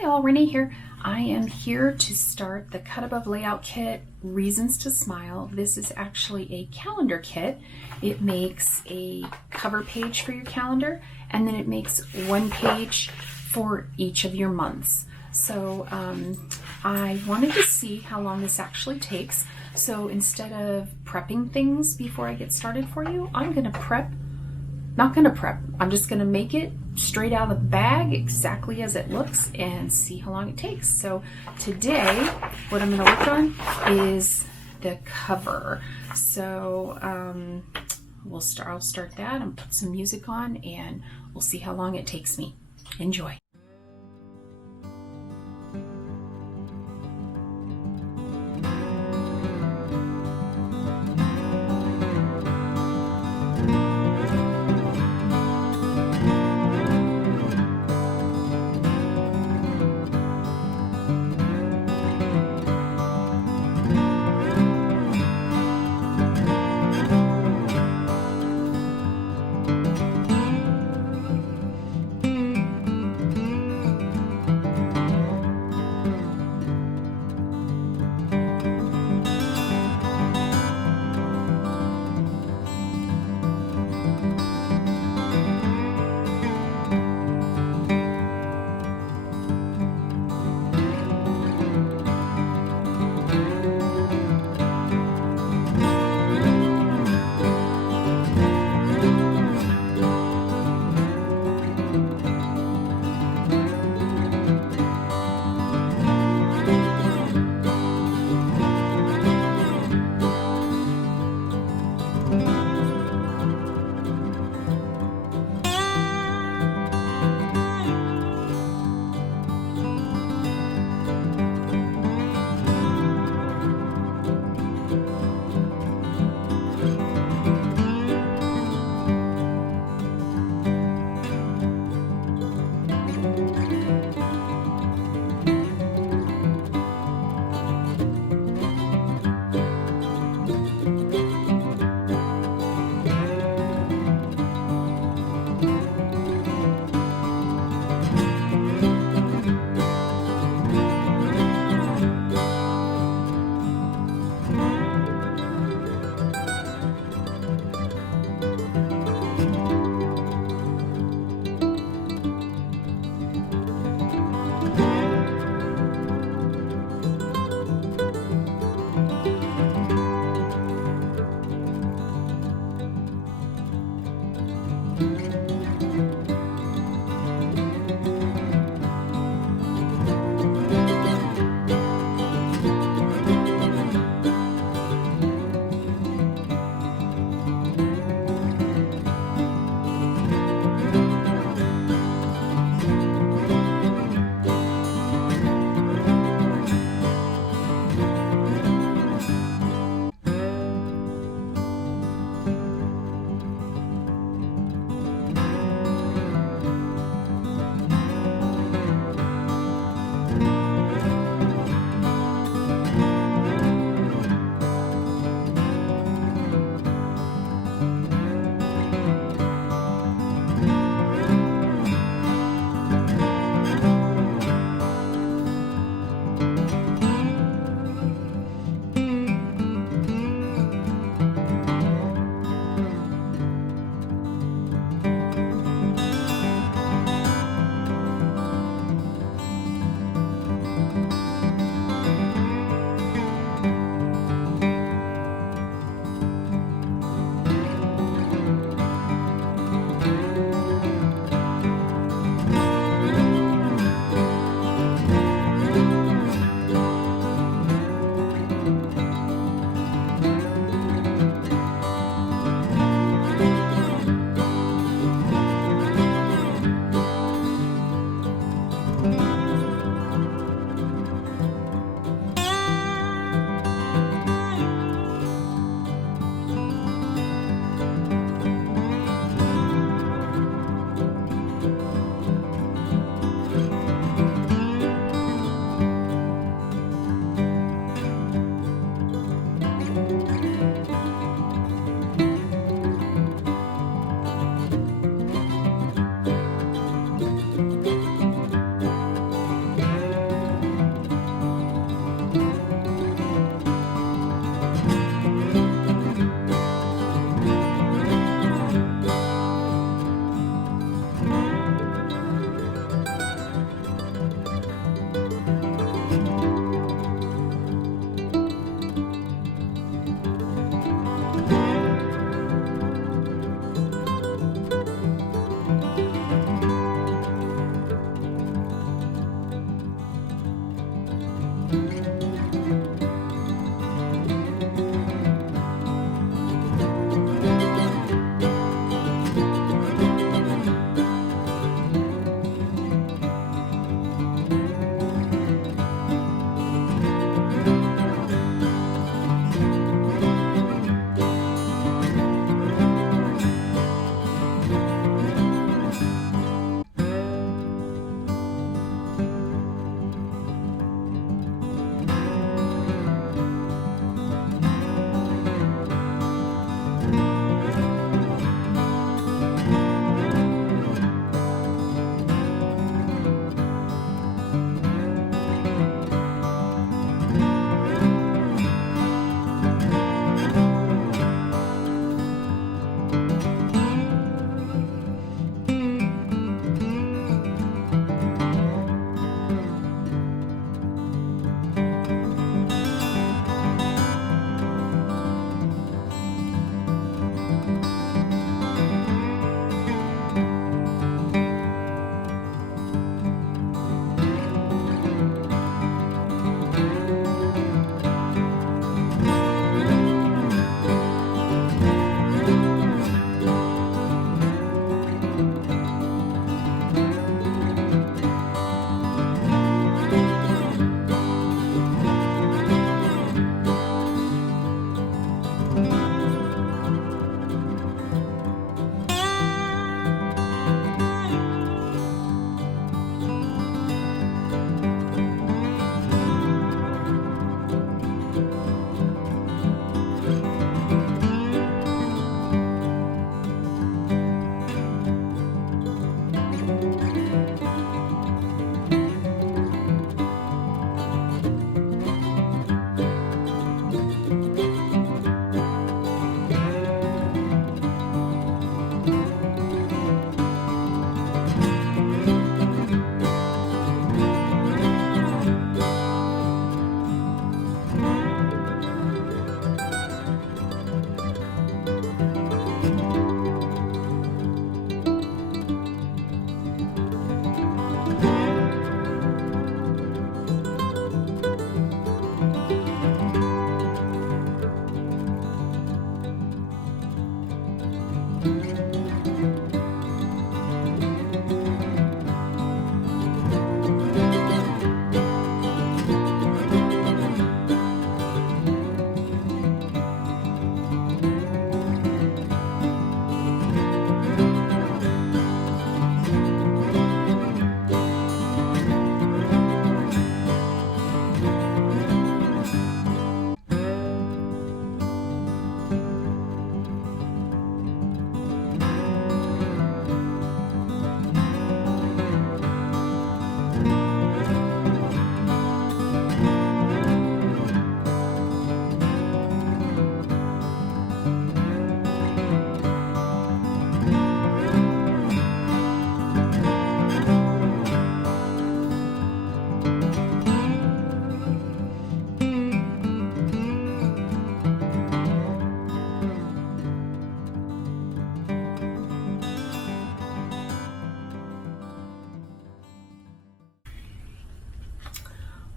Hi all, Rene here. I am here to start the Cut Above Layout Kit, Reasons to Smile. This is actually a calendar kit. It makes a cover page for your calendar, and then it makes one page for each of your months. So I wanted to see how long this actually takes. So instead of prepping things before I get started for you, I'm going to prep. Not going to prep. I'm just going to make it straight out of the bag exactly as it looks and see how long it takes. So today what I'm going to work on is the cover. So I'll start that and put some music on and we'll see how long it takes me. Enjoy.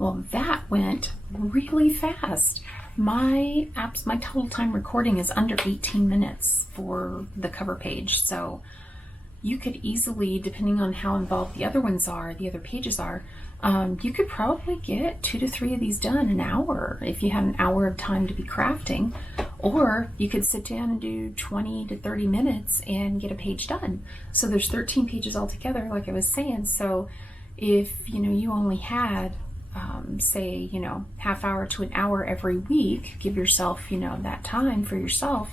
Well, that went really fast. My total time recording is under 18 minutes for the cover page. So you could easily, depending on how involved the other ones are, the other pages are, you could probably get 2 to 3 of these done in an hour if you had an hour of time to be crafting. Or you could sit down and do 20 to 30 minutes and get a page done. So there's 13 pages altogether, like I was saying. So if you only had say half hour to an hour every week, give yourself that time for yourself,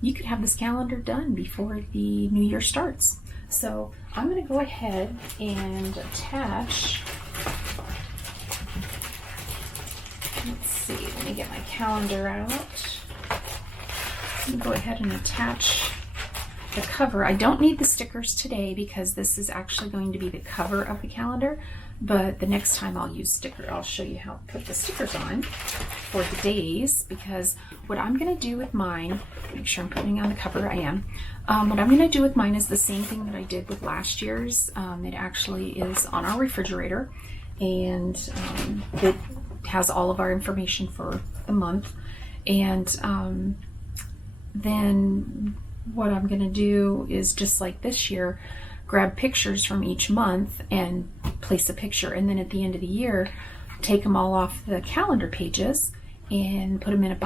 you could have this calendar done before the new year starts. So I'm going to go ahead and attach, let's see, let me get my calendar out. I'm going to go ahead and attach the cover. I don't need the stickers today because this is actually going to be the cover of the calendar, but the next time I'll show you how to put the stickers on for the days, because what I'm going to do with mine, make sure I'm putting on the cover, I am. What I'm going to do with mine is the same thing that I did with last year's. It actually is on our refrigerator, and it has all of our information for the month. And then what I'm going to do is, just like this year, grab pictures from each month and place a picture, and then at the end of the year take them all off the calendar pages and put them in a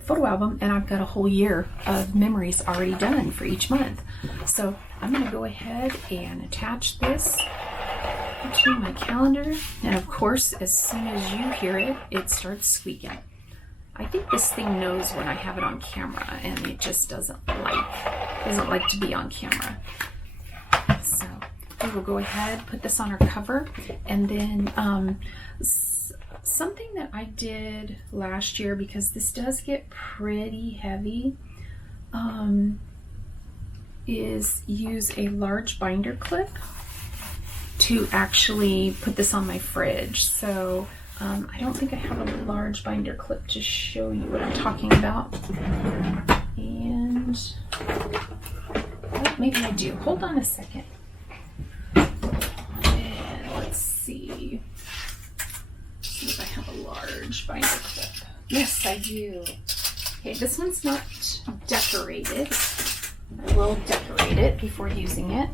photo album, and I've got a whole year of memories already done for each month. So I'm going to go ahead and attach this to my calendar, and of course as soon as you hear it, it starts squeaking. I think this thing knows when I have it on camera, and it just doesn't like to be on camera. So we will go ahead, put this on our cover, and then something that I did last year, because this does get pretty heavy, is use a large binder clip to actually put this on my fridge. So I don't think I have a large binder clip to show you what I'm talking about. And oh, maybe I do. Hold on a second. And let's see if I have a large binder clip. Yes, I do. Okay, this one's not decorated. I will decorate it before using it.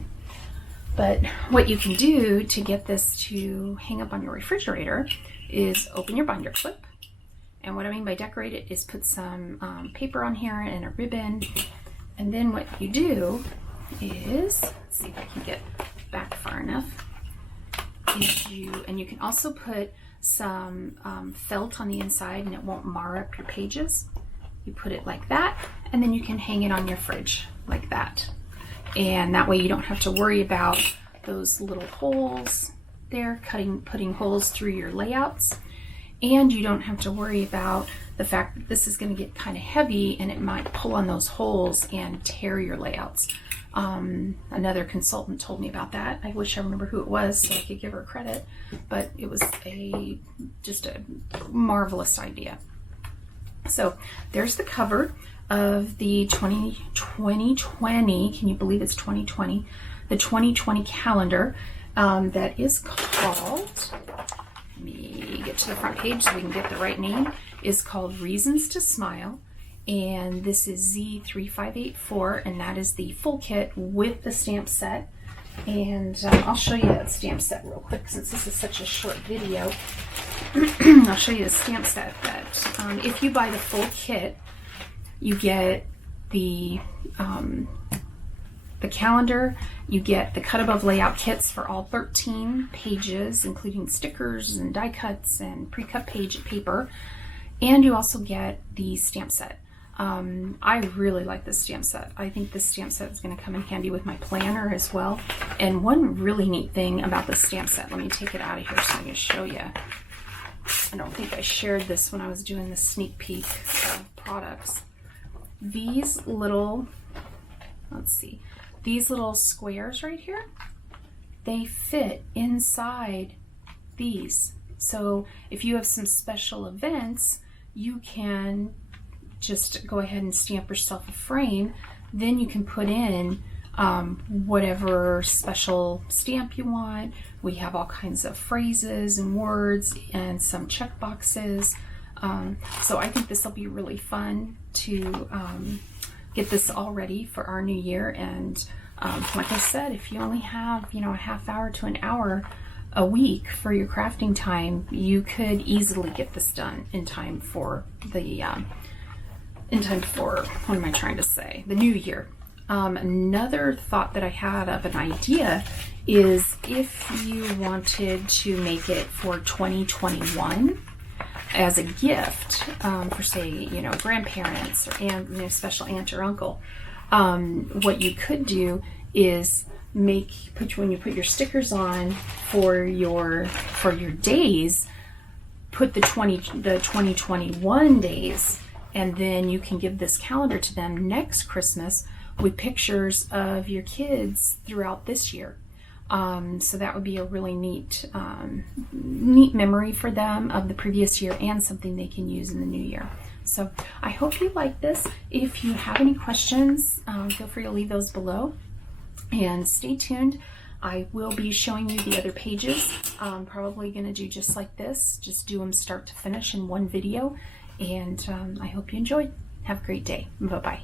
But what you can do to get this to hang up on your refrigerator is open your binder clip. And what I mean by decorate it is put some paper on here and a ribbon. And then what you do is, let's see if I can get back far enough, and you can also put some felt on the inside, and it won't mar up your pages. You put it like that, and then you can hang it on your fridge like that. And that way you don't have to worry about those little holes there, putting holes through your layouts. And you don't have to worry about the fact that this is going to get kind of heavy and it might pull on those holes and tear your layouts. Another consultant told me about that. I wish I remember who it was so I could give her credit, but it was just a marvelous idea. So there's the cover of the 2020, can you believe it's 2020? The 2020 calendar that is called, let me get to the front page so we can get the right name, is called Reasons to Smile. And this is Z3584, and that is the full kit with the stamp set. And I'll show you that stamp set real quick since this is such a short video. I'll show you the stamp set that if you buy the full kit, you get the calendar, you get the cut above layout kits for all 13 pages, including stickers and die cuts and pre-cut page paper, and you also get the stamp set. I really like this stamp set. I think this stamp set is going to come in handy with my planner as well. And one really neat thing about the stamp set, let me take it out of here so I can show you. I don't think I shared this when I was doing the sneak peek of products. These little, let's see, these little squares right here, they fit inside these. So if you have some special events, you can just go ahead and stamp yourself a frame. Then you can put in whatever special stamp you want. We have all kinds of phrases and words and some check boxes. So I think this will be really fun to get this all ready for our new year. And like I said, if you only have, a half hour to an hour a week for your crafting time, you could easily get this done in time for the what am I trying to say? The new year. Another thought that I had of an idea is if you wanted to make it for 2021 as a gift for, say, grandparents or special aunt or uncle, what you could do is when you put your stickers on for your days, put the 2021 days, and then you can give this calendar to them next Christmas with pictures of your kids throughout this year. So that would be a really neat memory for them of the previous year and something they can use in the new year. So I hope you like this. If you have any questions, feel free to leave those below. And stay tuned. I will be showing you the other pages. I'm probably going to do just like this, just do them start to finish in one video. And I hope you enjoyed. Have a great day. Bye-bye.